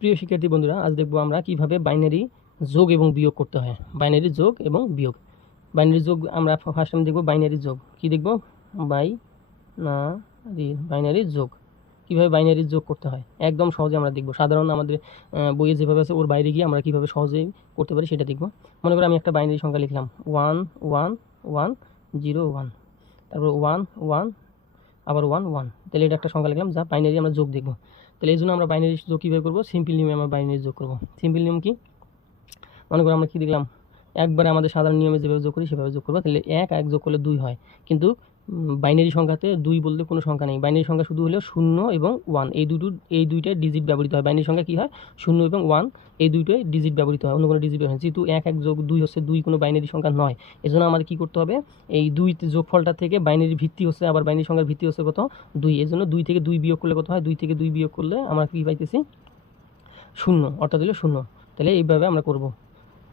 প্রিয় শিক্ষার্থী বন্ধুরা, আজ দেখব আমরা কীভাবে বাইনারি যোগ এবং বিয়োগ করতে হয়। বাইনারি যোগ এবং বিয়োগ। বাইনারি যোগ আমরা ফার্স্ট টাইম দেখব বাইনারি যোগ। কি দেখব? বাই না বাইনারি যোগ। কীভাবে বাইনারি যোগ করতে হয়? একদম সহজে আমরা দেখব। সাধারণ আমাদের বইয়ে যেভাবে আছে, ওর বাইরে গিয়ে আমরা কীভাবে সহজেই করতে পারি সেটা দেখব। মনে করো আমি একটা বাইনারি সংখ্যা লিখলাম। One one one zero one তারপর ওয়ান ওয়ান আবার ওয়ান ওয়ান তাহলে এটা একটা সংখ্যা লিখলাম যা বাইনারি আমরা যোগ দেখব। তাহলে এই জন্য আমরা বাইনারি যোগ কীভাবে করব? সিম্পল নিয়মে আমরা বাইনারি যোগ করব। সিম্পল নিয়ম কি? মনে করো আমরা কী দেখলাম? একবারে আমাদের সাধারণ নিয়মে যেভাবে যোগ করি, সেভাবে যোগ করব। তাহলে এক এক যোগ করলে দুই হয়। কিন্তু বাইনারি সংখ্যাতে দুই বলতে কোনো সংখ্যা নেই। বাইনারি সংখ্যা শুধু হলো শূন্য এবং ওয়ান। এই দুটো, এই দুইটা ডিজিট ব্যবহৃত হয়। বাইনারি সংখ্যা কী হয়? শূন্য এবং ওয়ান। এই দুইটাই ডিজিট ব্যবহৃত হয়। অন্য কোনো ডিজিট ব্যবহৃত যেহেতু এক এক যোগ দুই হচ্ছে দুই, কোনো বাইনারি সংখ্যা নয়। এজন্য আমাদের কী করতে হবে? এই দুই যোগফলটা থেকে বাইনারি ভিত্তি হচ্ছে, আবার বাইনারি সংখ্যার ভিত্তি হচ্ছে কত? দুই। এই জন্য দুই থেকে দুই বিয়োগ করলে কত হয়? দুই থেকে দুই বিয়োগ করলে আমরা কী পাইতেছি? শূন্য। অর্থাৎ হলো শূন্য। তাহলে এইভাবে আমরা করব।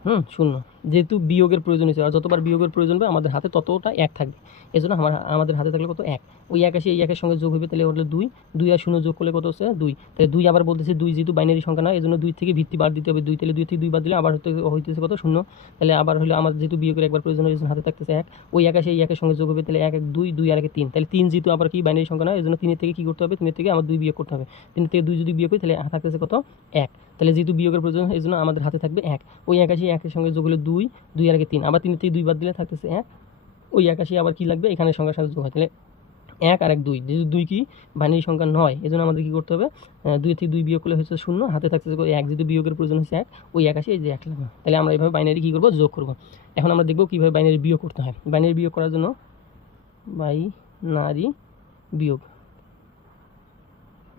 হুম? শূন্য। যেহেতু বিয়োগের প্রয়োজন হয়েছে, আর যতবার বিয়োগের প্রয়োজন হবে, আমাদের হাতে ততটা এক থাকবে। এই জন্য আমার, আমাদের হাতে থাকলে কত এক? ওই এক আসে, এই একের সঙ্গে যোগ হবে, তাহলে হলো দুই। দুই আর শূন্য যোগ করলে কত হচ্ছে? দুই। তাহলে দুই আবার বলতেছে দুই যেহেতু বাইনারি সংখ্যা নয় জন্য দুই থেকে ভিত্তি বাদ দিতে হবে। দুই তাহলে দুই থেকে দুই বাদ দিলে আবার হতে, হইতেছে কত? শূন্য। তাহলে আবার হলো আমাদের যেহেতু বিয়োগের একবার প্রয়োজন হয় হাতে থাকতেছে এক। ওই এক আসে, এই একের সঙ্গে যোগ হবে, তাহলে এক এক, দুই দুই আর একে তিন। তাহলে তিন যেহেতু আবার কি বাইনারি সংখ্যা নয় জন্য তিনের থেকে কী করতে হবে? তিনের থেকে আমার দুই বিয়োগ করতে হবে। তিনের থেকে দুই যদি বিয়োগ করি, তাহলে থাকতেছে কত? এক। তাহলে যেহেতু বিয়োগের প্রয়োজন এই জন্য আমাদের হাতে থাকবে এক। ওই একাশি একের সঙ্গে যোগ হলে দুই দুই আর একে তিন। আবার তিন থেকে দুই বাদ দিলে থাকতেছে এক ওই একাশি আবার কি লাগবে? এখানে সংখ্যার সাথে যোগ হয়। তাহলে এক আর এক দুই। যেহেতু দুই কি? বাইনারি সংখ্যা নয়। এই জন্য আমাদের কী করতে হবে? দুই থেকে দুই বিয়োগ করলে হচ্ছে শূন্য, হাতে থাকতেছে কত? এক। যেহেতু বিয়োগের প্রয়োজন হচ্ছে এক, ওই একাশি, এই যে এক লাগবে। তাহলে আমরা এইভাবে বাইনারি কী করব? যোগ করব। এখন আমরা দেখব কীভাবে বাইনারি বিয়োগ করতে হয়। বাইনারি বিয়োগ করার জন্য বাইনারি বিয়োগ।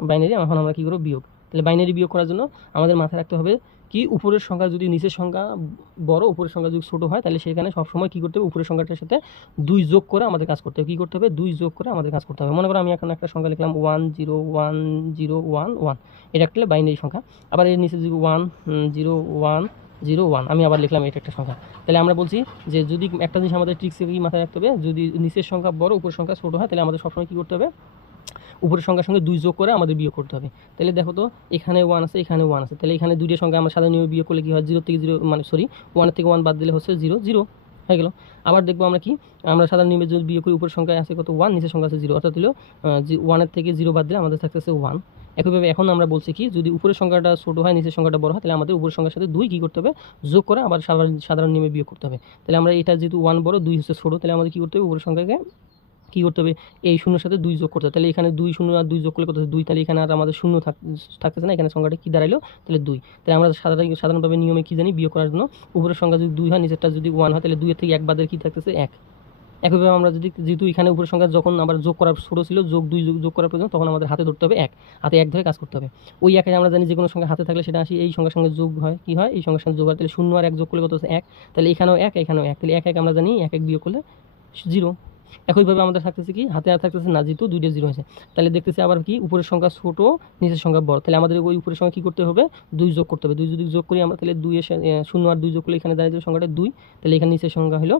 বাইনারি এখন আমরা কী করব? বিয়োগ। তাহলে বাইনারি বিয়োগ করার জন্য আমাদের মাথায় রাখতে হবে কি উপরের সংখ্যা যদি নিচের সংখ্যা বড়, উপরের সংখ্যা যদি ছোটো হয়, তাহলে সেখানে সবসময় কী করতে হবে? উপরের সংখ্যাটার সাথে দুই যোগ করে আমাদের কাজ করতে হবে। কী করতে হবে? দুই যোগ করে আমাদের কাজ করতে হবে। মনে করো আমি এখন একটা সংখ্যা লিখলাম one zero one zero one one এটা একটা বাইনারি সংখ্যা। আবার এর নিচে যদি one zero one zero one আমি আবার লিখলাম এটা একটা সংখ্যা। তাহলে আমরা বলছি যে যদি একটা জিনিস আমাদের ট্রিক্সে কি মাথায় রাখতে হবে? যদি নিচের সংখ্যা বড়, উপরের সংখ্যা ছোটো হয়, তাহলে আমাদের সবসময় কী করতে হবে? উপরের সংখ্যার সঙ্গে দুই যোগ করে আমাদের বিয়োগ করতে হবে। তাহলে দেখো তো, এখানে ওয়ান আছে, এখানে ওয়ান আছে। তাহলে এখানে দুইটা সংখ্যা আমরা সাধারণ বিয়োগ করলে কী হয়? জিরো থেকে জিরো মানে সরি ওয়ানের থেকে ওয়ান বাদ দিলে হচ্ছে জিরো জিরো হয়ে গেল। আবার দেখব আমরা কি? আমরা সাধারণ নিয়মে যদি বিয়োগ করি, উপরের সংখ্যায় আছে কত? ওয়ান নিচের সংখ্যা আছে জিরো অর্থাৎ হলো ওয়ানের থেকে জিরো বাদ দিলে আমাদের থাকতেছে ওয়ান একইভাবে এখন আমরা বলছি কি, যদি উপরের সংখ্যাটা ছোটো হয়, নিচের সংখ্যাটা বড় হয়, তাহলে আমাদের উপরের সংখ্যার সাথে দুই কী করতে হবে? যোগ করে আবার সাধারণ সাধারণ নিয়মে বিয়োগ করতে হবে। তাহলে আমরা এটা যেহেতু ওয়ান বড়, দুই হচ্ছে ছোটো, তাহলে আমাদের কী করতে হবে? উপরের সংখ্যাকে কী করতে হবে? এই শূন্যর সাথে দুই যোগ করতে হবে। তাহলে এখানে দুই শূন্য আর দুই যোগ করলে কত দুই। তাহলে এখানে আর আমাদের শূন্য থাক থাকতেছে না। এখানে সংখ্যাটা কী দাঁড়াইলো? তাহলে দুই। তাহলে আমরা সাধারণ সাধারণভাবে নিয়মে কী জানি? বিয়োগ করার জন্য উপরের সংখ্যা যদি দুই হয়, নিচেরটা যদি ওয়ান হয়, তাহলে দুইয়ের থেকে এক বাদের কী থাকতেছে? এক। একইভাবে আমরা যদি যেহেতু এখানে উপরের সংখ্যা যখন আবার যোগ করার ছোটো ছিল, যোগ দুই যোগ যোগ করার প্রয়োজন তখন আমাদের হাতে ধরতে হবে এক। হাতে এক ধরে কাজ করতে হবে। ওই একে আমরা জানি যে কোনো সংখ্যা হাতে থাকলে সেটা আসি এই সংখ্যার সঙ্গে যোগ হয়। কী হয়? এই সংখ্যার সঙ্গে যোগ হয়। তাহলে শূন্য আর এক যোগ করলে কত এক। তাহলে এখানেও এক এখানেও এক। তাহলে এক এক আমরা জানি, এক এক বিয়োগ করলে জিরো একইভাবে আমাদের থাকতেছে কি? হাতে আর থাকতেছে না, যেহেতু দুইটা জিরো হয়েছে তাহলে দেখতেছি আবার কি? উপরের সংখ্যা ছোট, নিচের সংখ্যা বড়। তাহলে আমাদের ওই উপরের সংখ্যা কি করতে হবে? দুই যোগ করতে হবে। দুই যদি যোগ করি আমরা তাহলে দুই শূন্য আর দুই যোগ করলে এখানে দাঁড়িয়ে যাবে সংখ্যাটা দুই। তাহলে এখানে নিচের সংখ্যা হলো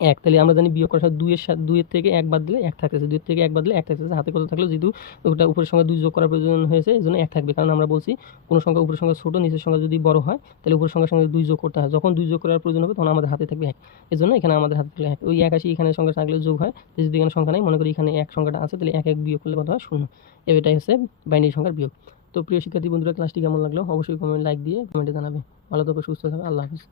এক, তাহলে আমরা জানি বিয়োগ করার সময় দুইয়ের সাথে দুইয়ের থেকে এক বাদ দিলে এক থাকতেছে। দুইয়ের থেকে এক বাদ দিলে এক থাকতেছে। হাতে কত থাকলেও যেহেতু ওটা উপরের সঙ্গে দুই যোগ করার প্রয়োজন হয়েছে, এই জন্য এক থাকবে। কারণ আমরা বলছি কোনো সংখ্যা উপরের সংখ্যা ছোটো, নিচের সঙ্গে যদি বড় হয়, তাহলে উপরের সংখ্যার সঙ্গে দুই যোগ করতে হয়। যখন দুই যোগ করার প্রয়োজন হবে, তখন আমাদের হাতে থাকবে এক। এই জন্য এখানে আমাদের হাতে থাকলে এক। ওই এক আসি এখানে সংখ্যা থাকলে যোগ হয় যদি এখানে সংখ্যা নেই, মনে করি এখানে এক সংখ্যাটা আছে, তাহলে এক এক বিয়োগ করলে কত হয়? শূন্য। এটাই হচ্ছে বাইনারি সংখ্যার বিয়োগ। তো প্রিয় শিক্ষার্থী বন্ধুরা ক্লাসটি কেমন লাগল? অবশ্যই কমেন্ট লাইক দিয়ে কমেন্টে জানাবে। ভালো থাকো, সুস্থ থাকো, আল্লাহ হাফিজ।